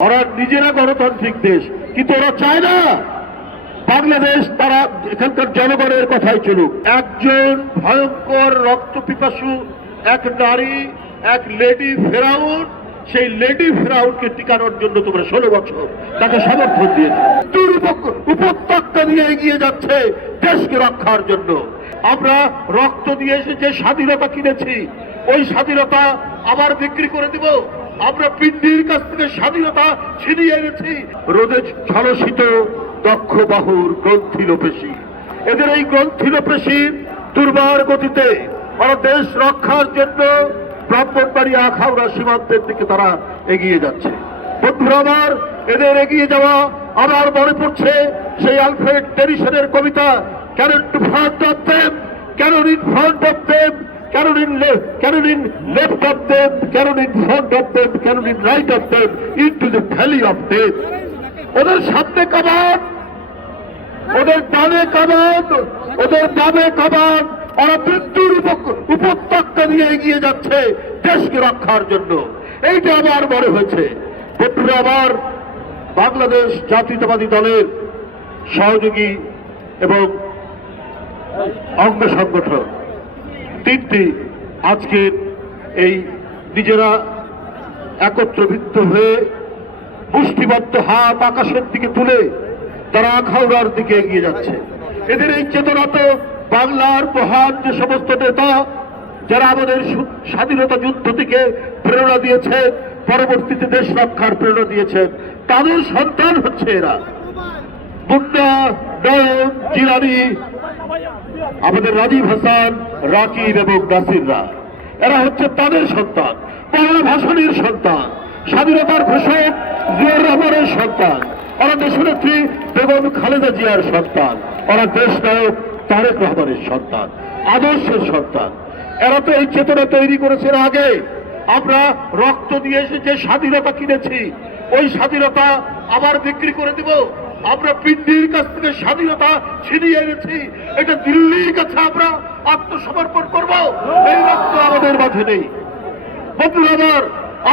ওরা নিজেরা গণতান্ত্রিক দেশ, কিন্তু ওরা চায় না বাংলাদেশ তারা এখানকার জনগণের কথাই চলুক। একজন ভয়ঙ্কর রক্ত পিপাসু এক নারী, এক লেডি ফেরাউন, সেই লেডি ফেরাউনকে টিকানোর জন্য তোমরা 16 বছর তাকে সমর্থন দিয়েছে। উপত্যকা দিয়ে এগিয়ে যাচ্ছে দেশকে রক্ষার জন্য। আমরা রক্ত দিয়ে এসে যে স্বাধীনতা কিনেছি, ওই স্বাধীনতা আবার বিক্রি করে দিব। আমরা পিণ্ডির কাছ থেকে স্বাধীনতা ছিনিয়ে এনেছি। রোদে ঝলসিত দক্ষ বাহুর গ্রন্থিল পেশি, এদের এই গ্রন্থিল পেশির দুর্বার গতিতে ওরা দেশ রক্ষার জন্য ব্রাহ্মণবাড়িয়া আখাউড়া সীমান্তের দিকে তারা এগিয়ে যাচ্ছে। বন্ধুরা আমার, এদের এগিয়ে যাওয়া আবার মনে পড়ছে সেই আলফ্রেড টেনিসনের কবিতা, cannon to front of them, cannon in front of them, cannon in left of them, cannon in front of them, cannon in right of them, into the valley of death. ওদের সামনে কামান, ওদের ডানে কামান, ওদের ডানে কামান। ওরা মৃত্যুর উপত্যকা দিয়ে এগিয়ে যাচ্ছে দেশকে রক্ষার জন্য। এইটা আমার মনে হয়েছে। বন্ধুরা আমার, বাংলাদেশ জাতীয়তাবাদী দলের সহযোগী এবং অঙ্গ সংগঠন তিনটি আজকের এই নিজেরা একত্রবৃত্ত হয়ে মুষ্টিবদ্ধ হাত আকাশের দিকে তুলে তারা আখাউড়ার দিকে এগিয়ে যাচ্ছে। এদের এই চেতনা তো বাংলার মহান যে সমস্ত নেতা যারা আমাদের স্বাধীনতা যুদ্ধ থেকে প্রেরণা দিয়েছে, পরবর্তীতে দেশ রক্ষার প্রেরণা দিয়েছেন, তাদের সন্তান হচ্ছে এরা। মুন্না, নয়ন, জিলানি, আমাদের রাজীব হাসান, রাকিব এবং নাসিররা, এরা হচ্ছে তাদের সন্তান। বাংলা ভাষণের সন্তান, স্বাধীনতার ঘোষক জিয়াউর রহমানের সন্তান, ওরা দেশনেত্রী বেগম খালেদা জিয়ার সন্তান, ওরা দেশ নায়ক তারেক রহমানের সন্তান, আদর্শের সন্তান। এরা তো এই চেতনা তৈরি করেছে আগে। আমরা রক্ত দিয়ে এসে যে স্বাধীনতা কিনেছি, ওই স্বাধীনতা আবার বিক্রি করে দিব। আমরা পিণ্ডির কাছ থেকে স্বাধীনতা ছিনিয়ে এনেছি, এটা দিল্লির কাছে আমরা আত্মসমর্পণ করব। এই রক্ত আমাদের মাঝে নেই। বন্ধুরা আমার,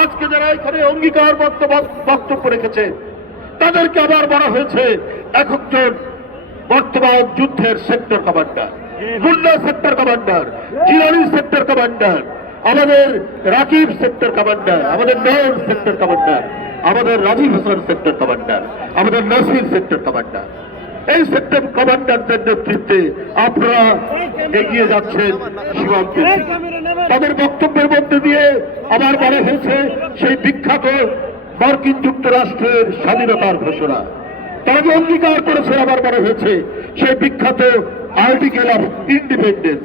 আজকে যারা এখানে অঙ্গীকার বক্তব্য রেখেছে, তাদেরকে আবার বলা হয়েছে একজন বর্তমান যুদ্ধের sector commander, Munna sector commander, Jilani sector commander, আমাদের রাকিব সেক্টর কমান্ডার, আমাদের নয়ন সেক্টর কমান্ডার, আমাদের রাজীব হাসান সেক্টর কমান্ডার, আমাদের নাসির সেক্টর কমান্ডার। এই সেক্টর কমান্ডারদের নেতৃত্বে আপনারা এগিয়ে যাচ্ছেন সীমান্তে। তাদের বক্তব্যের মধ্যে দিয়ে আমার মনে হয়েছে সেই বিখ্যাত মার্কিন যুক্তরাষ্ট্রের স্বাধীনতার ঘোষণা তারা যে অঙ্গীকার করেছে, আমার মনে হয়েছে সেই বিখ্যাত আর্টিকেল অফ ইন্ডিপেন্ডেন্স।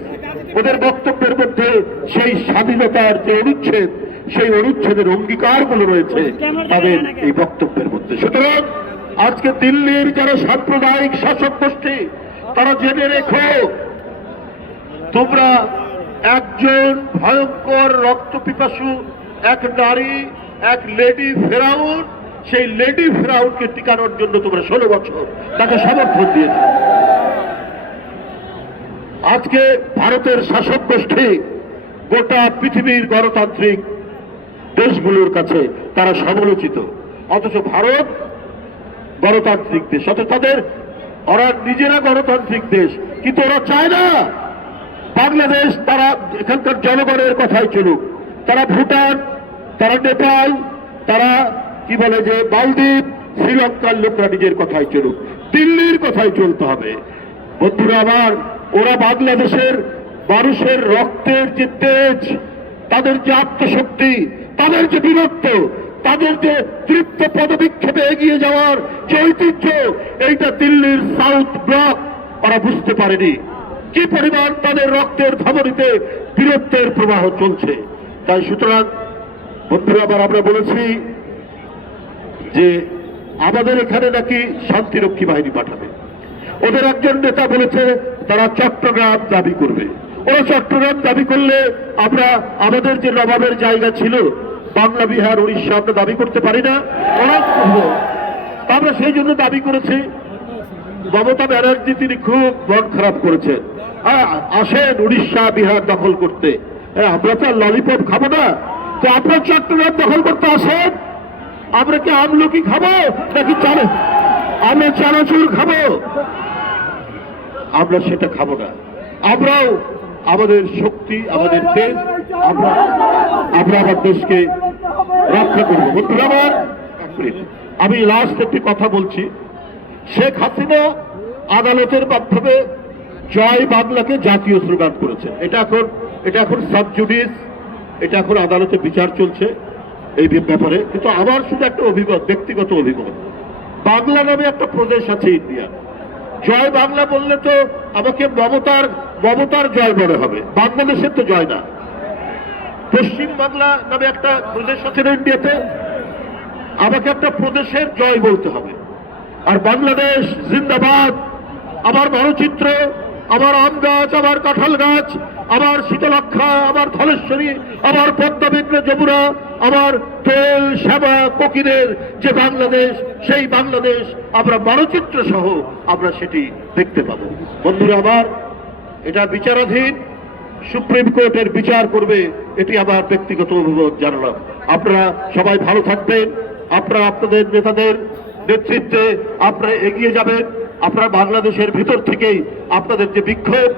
ওদের বক্তব্যের মধ্যে সেই স্বাধীনতার যে অনুচ্ছেদ, সেই অনুচ্ছেদের অঙ্গীকারগুলো রয়েছে তাদের এই বক্তব্যের মধ্যে। সুতরাং আজকে দিল্লির যারা সাম্প্রদায়িক শাসক গোষ্ঠী, তারা জেনে রেখো, তোমরা একজন ভয়ঙ্কর রক্ত পিপাসু এক নারী, এক লেডি ফেরাউন, সেই লেডি ফেরাউনকে টিকানোর জন্য তোমরা 16 বছর তাকে সমর্থন দিয়েছে। আজকে ভারতের শাসক গোষ্ঠী গোটা পৃথিবীর গণতান্ত্রিক দেশগুলোর কাছে তারা সমালোচিত, অথচ ভারত গণতান্ত্রিক দেশ, অথচ তাদের ওরা নিজেরা গণতান্ত্রিক দেশ, কিন্তু ওরা চায় না বাংলাদেশ তারা এখানকার জনগণের কথাই চলুক। তারা ভুটান, তারা নেপাল, তারা কি বলে যে মালদ্বীপ, শ্রীলঙ্কার লোকরা নিজের কথাই চলুক, দিল্লির কথাই চলতে হবে। বন্ধুরা আমার, ওরা বাংলাদেশের মানুষের রক্তের যে তেজ, তাদের যে আত্মশক্তি, তাদের যে বীরত্ব, তাদের যে তৃপ্ত পদবিক্ষেপে এগিয়ে যাওয়ার যে ঐতিহ্য, এইটা দিল্লির সাউথ ব্লক ওরা বুঝতে পারেনি কি পরিমাণ তাদের রক্তের ধমনীতে বীরত্বের প্রবাহ চলছে। তাই সুতরাং বন্ধুরা আবার আমরা বলেছি যে আমাদের এখানে নাকি শান্তিরক্ষী বাহিনী পাঠাবে। ওদের একজন নেতা বলেছে তারা চট্টগ্রাম দাবি করবে। ওরা চট্টগ্রাম দাবি করলে আমরা আমাদের যে নবাবের জায়গা ছিল বাংলা, বিহার, উড়িষ্যা, আমরা দাবি করতে পারি না? ওরা আমরা সেই জন্য দাবি করেছি। মমতা ব্যানার্জি তিনি খুব মন খারাপ করেছেন, আসেন উড়িষ্যা, বিহার দখল করতে। আমরা তো ললিপপ খাবো না, তো আপনার চট্টগ্রাম দখল করতে আসেন। আমরা কি আমলকি খাবো নাকি আমরা চানাচুর খাবো? আমরা সেটা খাবো না। আমরাও আমাদের শক্তি, আমাদের দেশ, আমরা আমার দেশকে রক্ষা করবো। বন্ধুরা আমার, আমি লাস্ট একটি কথা বলছি। শেখ হাসিনা আদালতের মাধ্যমে জয় বাংলাকে জাতীয় স্লোগান করেছেন। এটা এখন সাবজুডিস, এটা এখন আদালতে বিচার চলছে এই ব্যাপারে। কিন্তু আমার শুধু একটা ব্যক্তিগত অভিমত, বাংলা নামে একটা প্রদেশ আছে ইন্ডিয়া। জয় বাংলা বললে তো আমাকে মমতার জয় মনে হবে, বাংলাদেশের তো জয় না। পশ্চিম বাংলা নামে একটা প্রদেশ আছে না ইন্ডিয়াতে, আমাকে একটা প্রদেশের জয় বলতে হবে। আর বাংলাদেশ জিন্দাবাদ, আমার মানচিত্র, আমার আম গাছ, আমার কাঁঠাল গাছ, আমার শীতলক্ষা, আমার ধলেশ্বরী, আমার পদ্মা মেঘনা যমুনা, আমার তেল শ্যামা কোকিলের যে বাংলাদেশ, সেই বাংলাদেশ আমরা মানচিত্র সহ আমরা সেটি দেখতে পাবো। বন্ধুরা আমার, এটা বিচারাধীন, সুপ্রিম কোর্টের বিচার করবে, এটি আমার ব্যক্তিগত অভিমত জানালাম। আপনারা সবাই ভালো থাকবেন, আপনারা আপনাদের নেতাদের নেতৃত্বে আপনারা এগিয়ে যাবেন। আপনারা বাংলাদেশের ভিতর থেকেই আপনাদের যে বিক্ষোভ,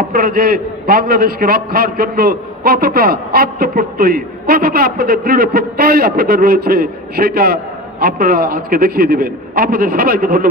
আপনারা যে বাংলাদেশকে রক্ষার জন্য কতটা আত্মপ্রত্যয়ী, কতটা আপনাদের দৃঢ় প্রত্যয় আপনাদের রয়েছে, সেটা আপনারা আজকে দেখিয়ে দিবেন। আপনাদের সবাইকে ধন্যবাদ।